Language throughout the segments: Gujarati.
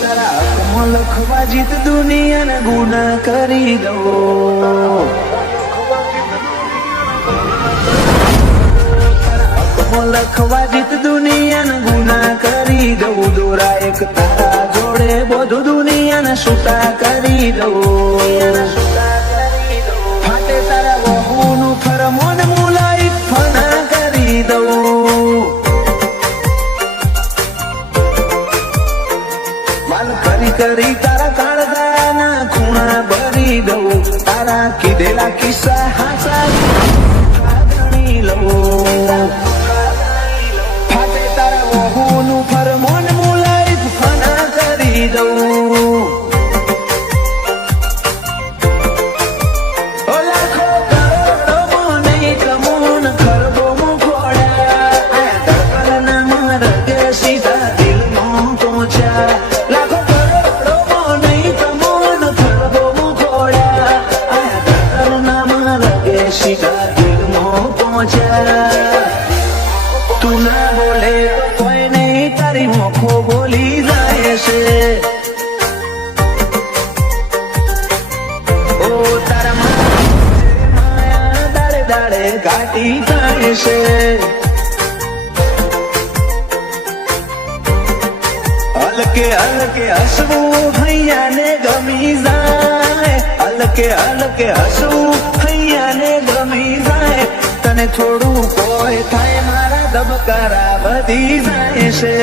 તારા હકમાં લખવા જીત દુનિયાને ગુના કરી દઉં. લખવા જીત દુનિયાને ગુના કરી દઉં. દોરા એક તારા જોડે બધું દુનિયાને છૂટા કરી દઉં. ફાટે તારા વહુનું ફરમોન મુલાઈ ફના કરી દઉં. માલ કરી કરી તારા કાળજાના ખૂણા ભરી દઉં. તારા કીધેલા કિસ્સા હાસા ગણી લઉં. વહુનું ફરમોન મુલાઈ ફના કરી દઉં. લાખો કરોડોમાં નહીં કમોન ખરબોમાં ખોડ્યા. તડકરના માર્ગે સીધા દિલમાં પહોંચ્યા. લાખો કરોડોમાં નહીં કમોન ખરબોમાં ખોડ્યા. તડકરના માર્ગે સીધા દિલમાં પહોંચ્યા. તું ના બોલે કોઈ નહીં તારી મોખો બોલી જાય છે. ઓ તારા માયા દાડે દાડે ઘાટી થાય છે. હલકે હલકે હસવું હૈયાને ગમી જાય. હલકે હલકે હસવું હૈયાને ગમી જાય. તને થોડું કોઈ થાય મારા ધબકારા વધી જાય છે.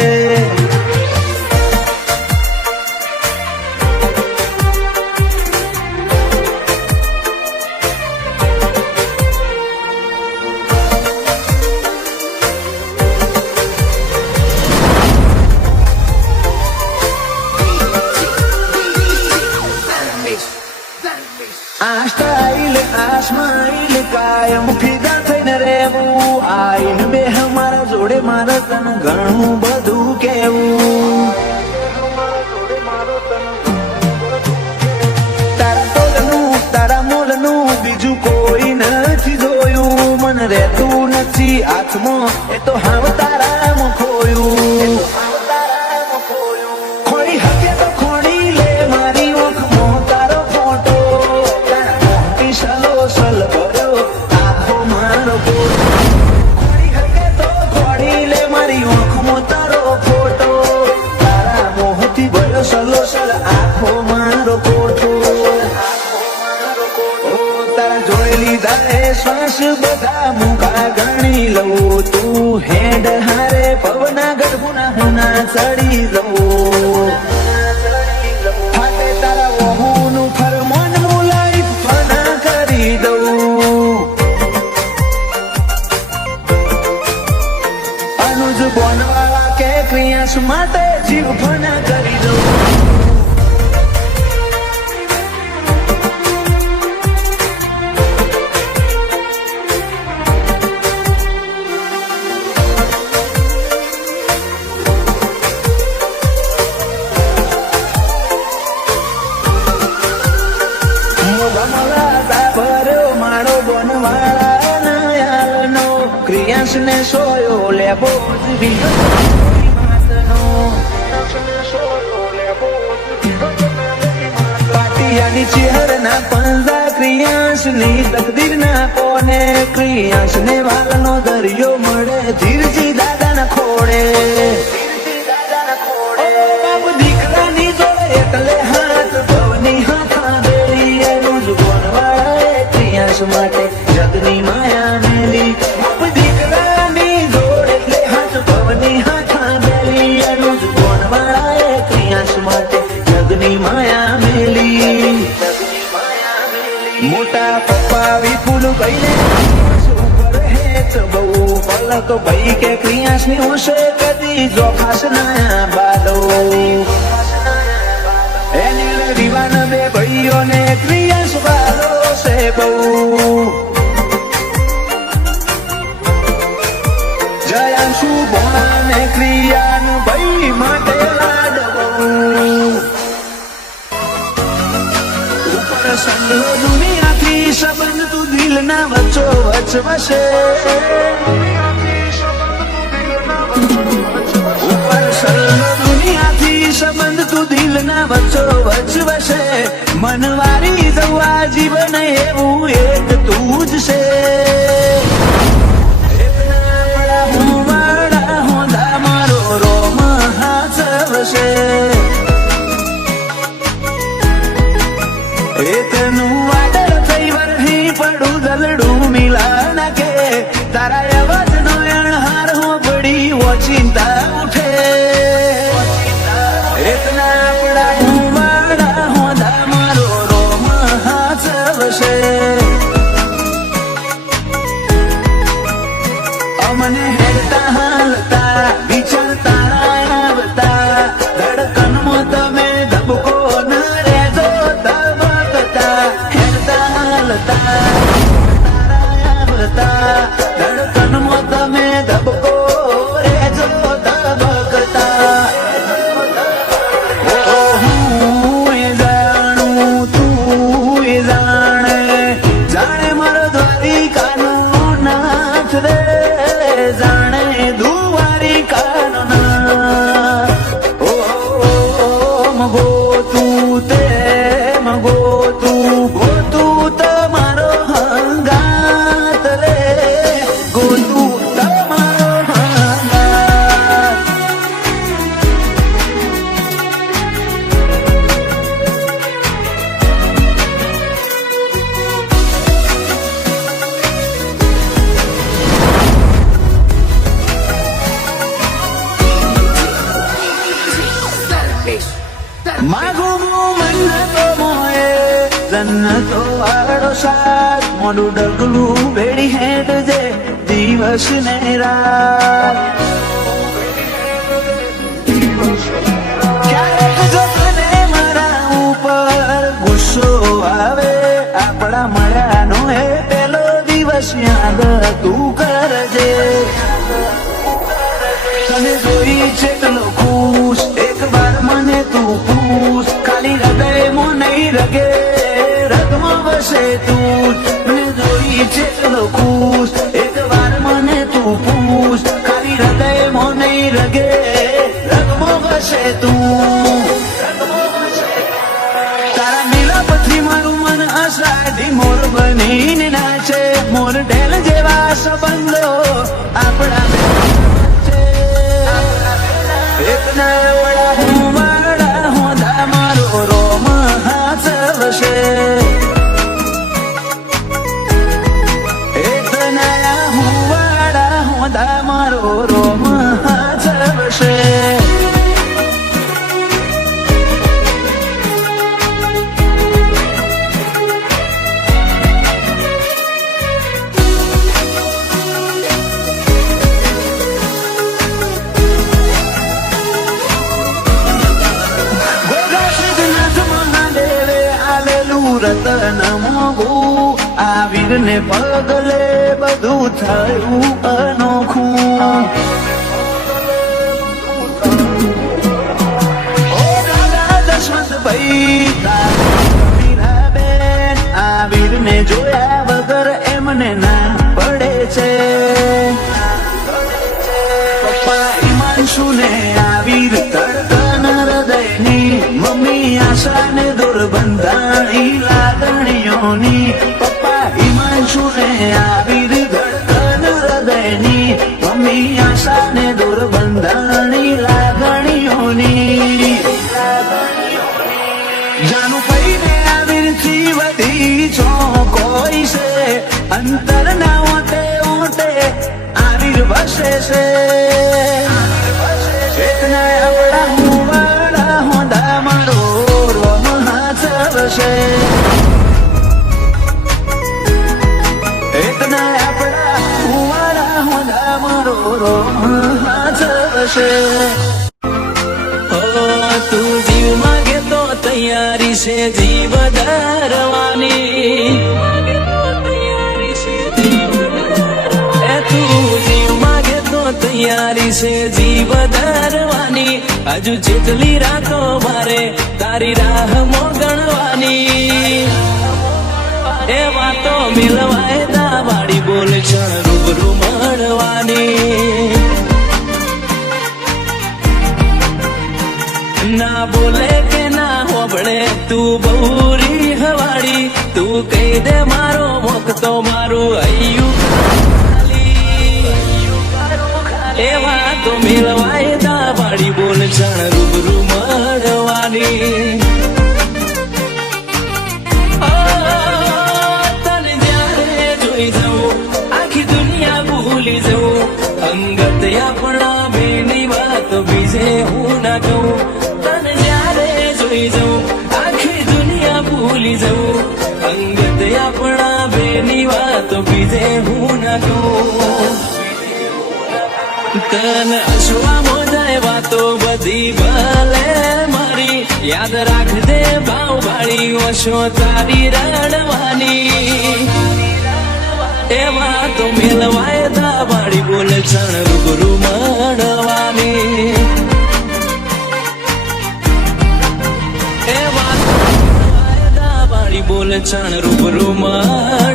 આ સ્ટાઈલ આ સ્માઈલ કાયમ ફિદા થઈને રહેવું. આઈને બે મારા જોડે મારે તને ઘણું બધું કેવું. તારા તોલનું તારા મોલનું બીજું કોઈ નથી જોયું. મને રહેતું નથી હાથમાં એ તો હાવ તારામાં ખોયું. ખોઈ હકે તો ખોડી લે મારી ઓખમાં તારો ફોટો. સલ ભર્યો આખો મારો ફોટો. ખોડી હકે તો ખોડી લે મારી ઓખમાં તારો ફોટો. તારા મોહથી ભર્યો સલો સલ આખો મારો ફોટો. તારા જોડે લીધા એ શ્વાસ બધા મુખા ગણી લઉં. તું હેડ હારે પવના ગઢપુના હુના ચડી લઉં. ફાટે તારા વહુનું ફરમોન મુલાઈ ફના કરી દઉં. અનુજ બોનવાળા કે ક્રિયાસ માટે જીવ ફના કરી દઉં. ભર્યો મારો બોનવાળા નાયાલનો. ક્રિયાસને સોયો લેબો પાટિયાની ચેહરના પંજા ક્રિયાસની તકદીર ના કોને. ક્રિયાસને વાલનો દરિયો મળે ધીરજી દાદાના ખોડે. બાબુ દીકરાની જોડે એટલે હાથ ભવની હાથા બેરી. એનું જ બોનવાળાએ ક્રિયાસ માટે જગની માયા મેલી. બાબુ દીકરાની જોડે એટલે હાથ ભવની હાથા બેરી. એનું જ બોનવાળાએ ક્રિયાસ માટે જગની માયા મેલી. મોટા પપ્પા વિપુલ કહીને ઉપર હેત બહુ પલ તો ભાઈ કે ક્રિયાસની હોશે કદી જોખાશ ના બાદો. એની રીવાન બે ભાઈઓને ક્રિયાસ વાલો છે બહુ. જયાંશુ ભોણાને ક્રિયાન ભાઈ માટે લાડ બહુ. ઉપર સંગ દુનિયાથી સંબંધ તું દિલના વચ્ચો વચ વસે. ઉપર સંગ અહીંયાથી સંબંધ તું દિલના વચ્ચો વચ્ચ વસે મનવારી દવા જીવન એવું એક તું જ છે હું વાળા હોંદા મારો રોમ હાથ વસે એતનું વાદળ થઈ વરહી પડું દલડું મિલાણ કે તારા અવાજ નો અણહાર હો પડી ઓચિંતા ઉઠે એતના આપણા હું વાળા હોંદા મારો રોમ હાથ વસે અમને હેડતા હાલતા વિચારતા આવતા ધડકનમાં તમે ધબકો ના રહેજો ધબકતા હેડતા હાલતા આવતા ધડકનમાં તમે ધબકો રહેજો ધબકતા હું એ જાણું તું એ જાણે જાણે મારો દ્વારિકાનો નાથ રે જાણે દ્વારિકાનો નાથ ઓ મગો તું તે મગો તું તમારો હંગાત રે ગોતું તમારો હંગાત માગું મન્નતો મોએ જન્નતો આડો સાથ મોડું ડગલું ભેડી હેડ જે દિવસ ને રાત ક્યારેક જો તને મારા ઉપર ગુસ્સો આવે આપણા મળ્યાનો એ પેલો દિવસ યાદ તું કરજે તને જોઈ કેટલો ખુશ એક વાર મને તું પૂછ ખાલી હૃદયમાં નહીં રગે રગમાં વસે તું મને જોઈ કેટલો ખુશ એક વાર મને તું પૂછ ખાલી હૃદયમાં નહીં રગે રગમાં વસે તું તારા મિલાપથી મારું મન અષાઢી મોર બનીને નાચે મોર ઢેલ જેવા સંબંધો આપણા એકના વડા હું વાળા હોંદા મારો રોમ હાથ વસે એકના હું વાળા હોંદા મારો રોમ હાથ વસે રતન મોગું આ વીરને પગલે બધું થયું અનોખું ઓ દાદા દશમંત ભાઈ મીરાબેન આ વીરને જોયા વગર એમને ના પડે છે પપ્પા હિમાંશુને આ વીર ધડકન હૃદયની મમ્મી આશાને દુર્બંધાણી લાગણીઓની પપ્પા હિમાંશુને આ વીર ધડકન હૃદયની મમ્મી આશાને દુર્બંધાણી લાગણીઓની જાનું પૈને આ વીરથી વધી છો કોઈ છે અંતર ના ઓટે ઓટે આ વીર વસે છે એકના આપણા હું વાળા હોંદા મારો રોમ હાથ વસે એકના આપણા હું વાળા હોંદા મારો રોમ હાથ વસે તું જીવ માગે તો તૈયારી છે જીવ ધરવાની તૈયારી છે જીવ ધરવાની હજુ જેટલી રાતો મારે તારી રાહ ગણવાની એ વાતો મિલવાયદા વાળી બોલ છે રૂબરૂ મળવાની ના બોલે કે ના હોબળે તું બહુરી હવાડી તું કહી દે મારો મોકતો મારું હૈયું એવા તો મેળવાય દા વાળી બોલ જાણ રૂબરૂ મળવાની તને જ્યારે જોઈ જવું આખી દુનિયા ભૂલી જવું અંગત આપણા બેની વાત બીજે હું ના કહું તને જ્યારે જોઈ જવું આખી દુનિયા ભૂલી જવું અંગત આપણા બેની વાત બીજે હું ના કહું તન હસવા મોજાય વાતો બધી ભલે મારી યાદ રાખજે ભાવ ભાળી ઓછો તારી રડવાની એવા તો મેલવાય દા વાળી બોલ જાણ રૂબરૂ મળવાની એવા તો મેલવાય દા વાળી બોલ જાણ રૂબરૂ મળવાની